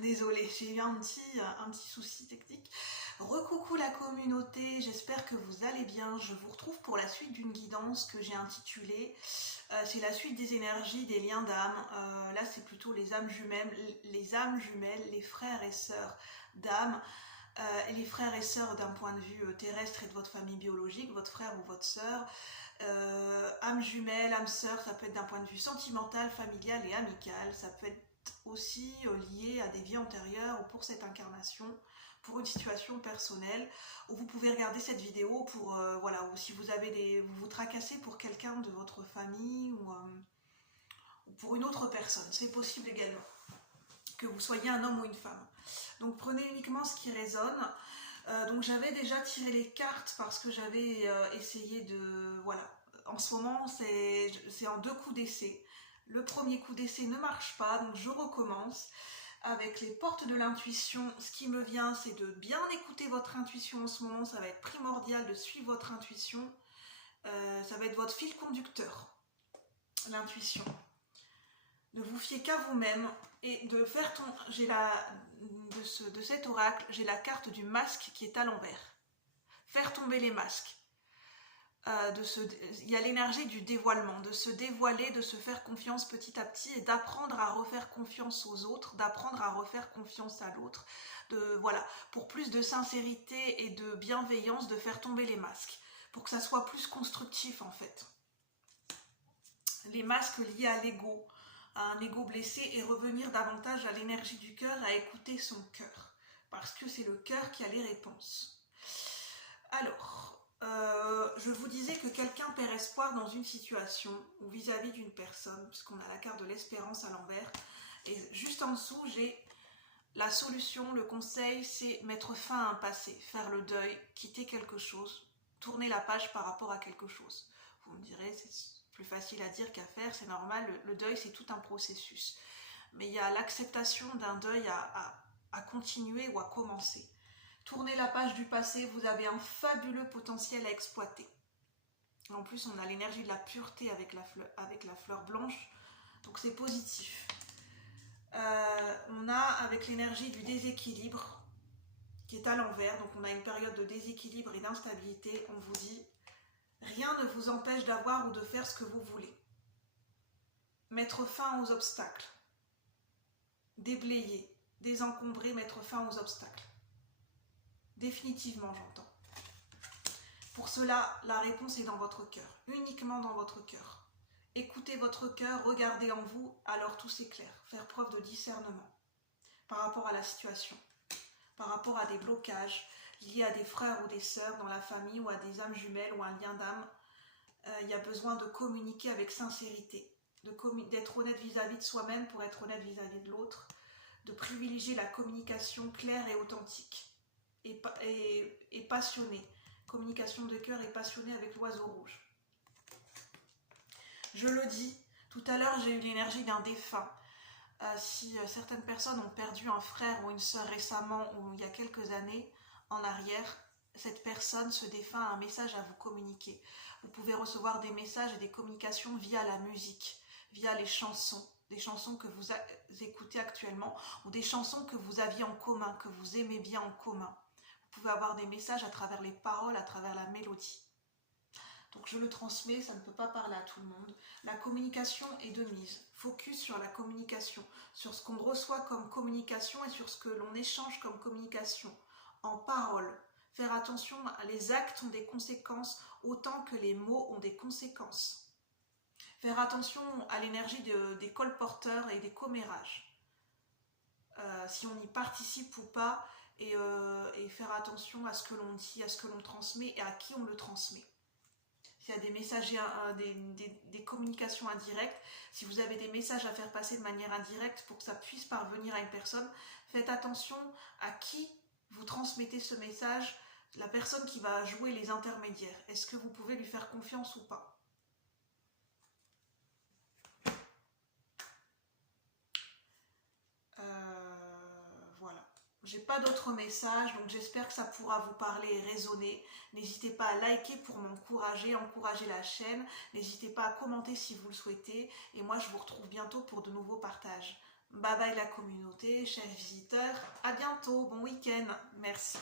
Désolée, j'ai eu un petit souci technique. Recoucou la communauté, j'espère que vous allez bien. Je vous retrouve pour la suite d'une guidance que j'ai intitulée c'est la suite des énergies, des liens d'âme. Là, c'est plutôt les âmes jumelles, les frères et sœurs d'âme. Les frères et sœurs d'un point de vue terrestre et de votre famille biologique, votre frère ou votre sœur. Âme jumelle, âme sœur, ça peut être d'un point de vue sentimental, familial et amical. Ça peut être aussi lié à des vies antérieures ou pour cette incarnation, pour une situation personnelle, où vous pouvez regarder cette vidéo pour, voilà, ou si vous avez vous vous tracassez pour quelqu'un de votre famille ou pour une autre personne, c'est possible également, que vous soyez un homme ou une femme. Donc prenez uniquement ce qui résonne. Donc j'avais déjà tiré les cartes parce que j'avais essayé de... Voilà, en ce moment c'est en 2 coups d'essai. Le premier coup d'essai ne marche pas, donc je recommence avec les portes de l'intuition. Ce qui me vient, c'est de bien écouter votre intuition en ce moment. Ça va être primordial de suivre votre intuition. Ça va être votre fil conducteur, l'intuition. Ne vous fiez qu'à vous-même et de faire de cet oracle, j'ai la carte du masque qui est à l'envers. Faire tomber les masques. Il y a l'énergie du dévoilement, de se dévoiler, de se faire confiance petit à petit et d'apprendre à refaire confiance aux autres, d'apprendre à refaire confiance à l'autre, voilà, pour plus de sincérité et de bienveillance, de faire tomber les masques, pour que ça soit plus constructif en fait. Les masques liés à l'ego, à un ego blessé, et revenir davantage à l'énergie du cœur, à écouter son cœur, parce que c'est le cœur qui a les réponses. Alors, je vous disais que quelqu'un perd espoir dans une situation ou vis-à-vis d'une personne, puisqu'on a la carte de l'espérance à l'envers, et juste en dessous j'ai la solution, le conseil, c'est mettre fin à un passé, faire le deuil, quitter quelque chose, tourner la page par rapport à quelque chose. Vous me direz, c'est plus facile à dire qu'à faire, c'est normal, le deuil c'est tout un processus, mais il y a l'acceptation d'un deuil à continuer ou à commencer. Tournez la page du passé, vous avez un fabuleux potentiel à exploiter. En plus, on a l'énergie de la pureté avec la fleur blanche, donc c'est positif. On a avec l'énergie du déséquilibre qui est à l'envers, donc on a une période de déséquilibre et d'instabilité. On vous dit, rien ne vous empêche d'avoir ou de faire ce que vous voulez. Mettre fin aux obstacles. Déblayer, désencombrer, mettre fin aux obstacles. Définitivement, j'entends. Pour cela, la réponse est dans votre cœur, uniquement dans votre cœur. Écoutez votre cœur, regardez en vous, alors tout s'éclaire. Faire preuve de discernement par rapport à la situation, par rapport à des blocages liés à des frères ou des sœurs dans la famille ou à des âmes jumelles ou un lien d'âme. Il y a besoin de communiquer avec sincérité, d'être honnête vis-à-vis de soi-même pour être honnête vis-à-vis de l'autre, de privilégier la communication claire et authentique. Et passionné, communication de cœur et passionné avec l'oiseau rouge. Je le dis, tout à l'heure j'ai eu l'énergie d'un défunt. Si certaines personnes ont perdu un frère ou une sœur récemment ou il y a quelques années en arrière, cette personne, ce défunt, a un message à vous communiquer. Vous pouvez recevoir des messages et des communications via la musique, via les chansons, des chansons que vous écoutez actuellement ou des chansons que vous aviez en commun, que vous aimez bien en commun. Vous pouvez avoir des messages à travers les paroles, à travers la mélodie. Donc je le transmets, ça ne peut pas parler à tout le monde. La communication est de mise. Focus sur la communication, sur ce qu'on reçoit comme communication et sur ce que l'on échange comme communication. En parole. Faire attention, les actes ont des conséquences autant que les mots ont des conséquences. Faire attention à l'énergie des colporteurs et des commérages. Si on y participe ou pas. Et faire attention à ce que l'on dit, à ce que l'on transmet et à qui on le transmet. S'il y a des messages, des communications indirectes, si vous avez des messages à faire passer de manière indirecte pour que ça puisse parvenir à une personne, faites attention à qui vous transmettez ce message, la personne qui va jouer les intermédiaires. Est-ce que vous pouvez lui faire confiance ou pas ? Voilà. J'ai pas d'autres messages, donc j'espère que ça pourra vous parler et résonner. N'hésitez pas à liker pour m'encourager, encourager la chaîne. N'hésitez pas à commenter si vous le souhaitez. Et moi, je vous retrouve bientôt pour de nouveaux partages. Bye bye la communauté, chers visiteurs. À bientôt, bon week-end. Merci.